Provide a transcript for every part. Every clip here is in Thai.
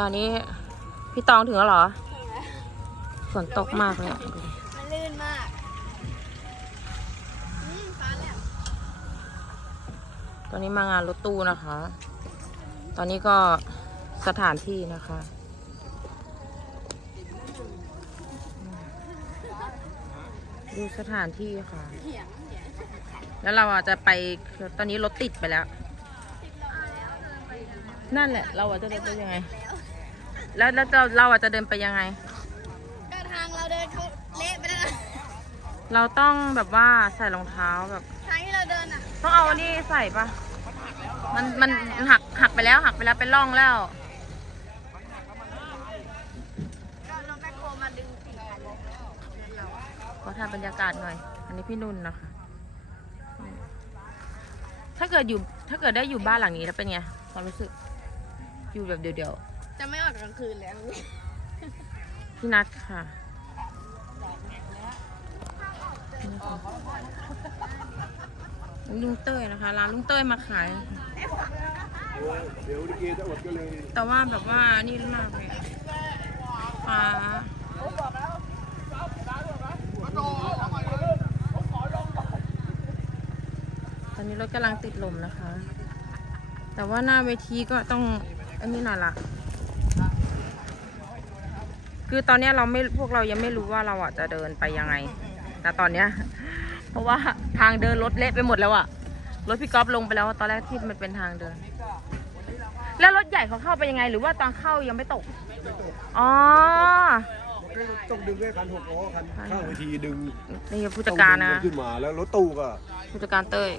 ตอนนี้พี่ตองถึงแล้วเหรอ ฝนตกมากเลยอะมันลื่นมากอืมฟ้าแลบตอนนี้มางานรถตู้นะคะ ตอนนี้ก็สถานที่นะคะ ดูสถานที่ค่ะเถียงเถียงแล้วเราอาจจะไป ตอนนี้รถติดไปแล้วนั่นแหละ เราอาจจะเดินไปยังไง แล้ว แล้วเราเราอาจจะเดินไปยังไง ก็ทางเราเดินเขาเละไปแล้วนะเราต้องแบบว่าใส่รองเท้าแบบ ทางที่เราเดินอะต้องเอาอันนี่ใส่ปะมันมันหักหักไปแล้วหักไปแล้วเป็นร่องแล้ว ก็รถแมคโครมาดึงสี่คันเดินเราขอทำบรรยากาศหน่อย อันนี้พี่นุ่นนะคะ ถ้าเกิดอยู่ถ้าเกิดได้อยู่บ้านหลังนี้แล้วเป็นไงความรู้สึก อยู่แบบเดียว จะไม่ออกกลางคืนแล้วพี่นัทค่ะลุงเต้ยนะคะร้านลุงเต้ยมาขาย เดี๋ยวลิเกจะอดก็เลยแต่ว่าแบบว่านี่มากเลยอะฟ้าตอนนี้รถกำลังติดลมนะคะ แต่ว่าหน้าเวทีก็ต้องอันนี้หน่อยละ คือตอนเนี้ยเราไม่พวกเรายังไม่รู้ว่าเราอะจะเดินไปยังไงแต่ตอนเนี้ย เพราะว่าทางเดินรถเละไปหมดแล้วอะรถพี่ก๊อฟลงไปแล้วตอนแรกที่มันเป็นทางเดิน แล้วรถใหญ่เขาเข้าไปยังไง หรือว่าตอนเข้ายังไม่ตกอ๋อต้องดึงด้วยคันหกล้อคันข้างเวทีดึงนี่ผู้จัดการนะต้องดึงขึ้นมาแล้วรถตู้ก็ผู้จัดการเต้ย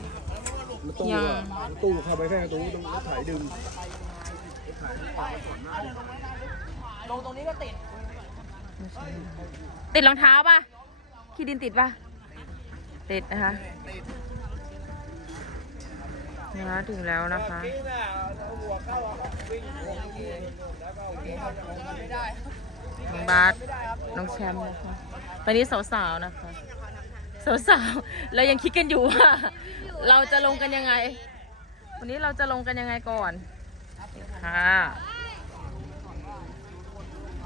รถตู้ยังก็รถตู้เข้าไปแค่ตรงนี้ต้องรถไถดึงติด ติดรองเท้าป่ะขี้ดินติดป่ะ ติดนะคะนะคะถึงแล้วนะคะน้องบาสน้องแชมป์นะคะตอนนี้สาวๆนะคะสาวๆเรายังคิดกันอยู่ว่า เราจะลงกันยังไง วันนี้เราจะลงกันยังไงก่อนค่ะ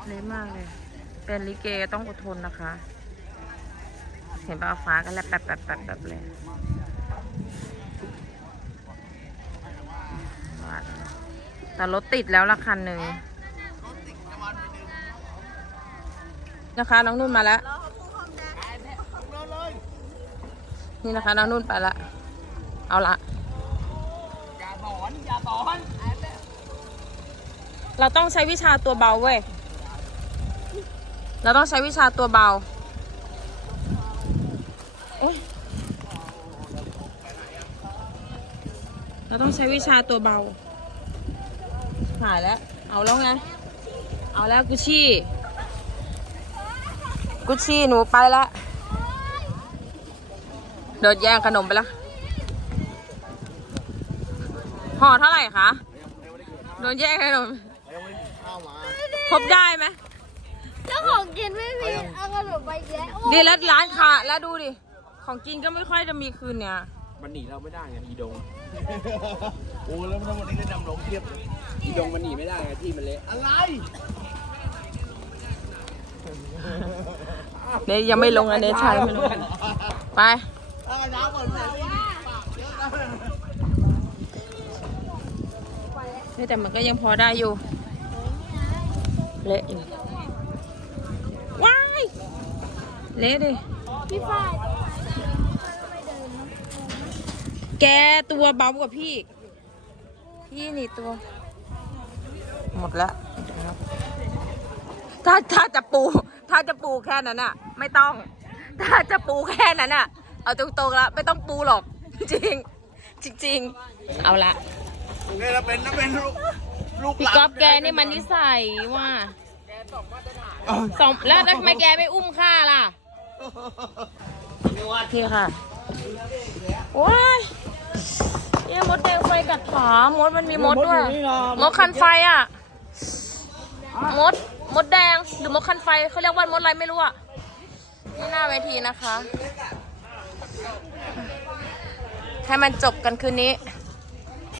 เละมากเลย เป็นลิเกต้องอดทนนะคะ เห็นปะฟ้ากันแล้วแป๊บแป๊บแป๊บแป๊บเลยแต่รถติดแล้วละคันหนึ่งนะคะ น้องนุ่นมาแล้ว นี่นะคะ น้องนุ่นไปละ เอาละอย่าสอนอย่าสอน เราต้องใช้วิชาตัวเบาเว้ย เราต้องใช้วิชาตัวเบาโอ๊ยเราต้องใช้วิชาตัวเบา หายแล้ว เอาแล้วไง เอาแล้วกุชชี่ กุชชี่หนูไปแล้วโดนแย่งขนมไปล้วห่อเท่าไหร่คะ โดนแย่งขนม ครบได้ไหม เจ้าของกินไม่มีเอาขนมไปแยะโอ้ดีแล้วร้านค้าแล้วดูดิ ของกินก็ไม่ค่อยจะมีคืนเนี่ย มันหนีเราไม่ได้ไงอีดง โอ้แล้วทั้งหมดนี้ได้ดำลงเทียบเลยอีดงมันหนีไม่ได้ไงที่มันเละอะไรเนี่ยยังไม่ลงอันนี้ใช้ไม่ลงไปนี่แต่มันก็ยังพอได้อยู่ เละอยู่ว้าย เละดิ พี่ฝ้ายแกตัวเบากว่าพี่ พี่นี่ตัว หมดแล้วนะครับถ้าถ้าจะปู ถ้าจะปูแค่นั้นอะไม่ต้อง ถ้าจะปูแค่นั้นอะเอาตรงๆแล้วไม่ต้องปูหรอก จริง จริง ๆ เอาละนี่เราเป็นเราเป็นลูกลูกพี่ก๊อฟแกนี่มันนิสัยว่าสองแล้วทำไมแกไม่อุ้มข้าล่ะ พี่ค่ะโอ้ยเนี่ยมดแดงไฟกัดขามดมันมีมดด้วย มดคันไฟอะ มด มดแดงหรือมดคันไฟเขาเรียกว่ามดอะไรไม่รู้อะ นี่หน้าเวทีนะคะ ให้มันจบกันคืนนี้เ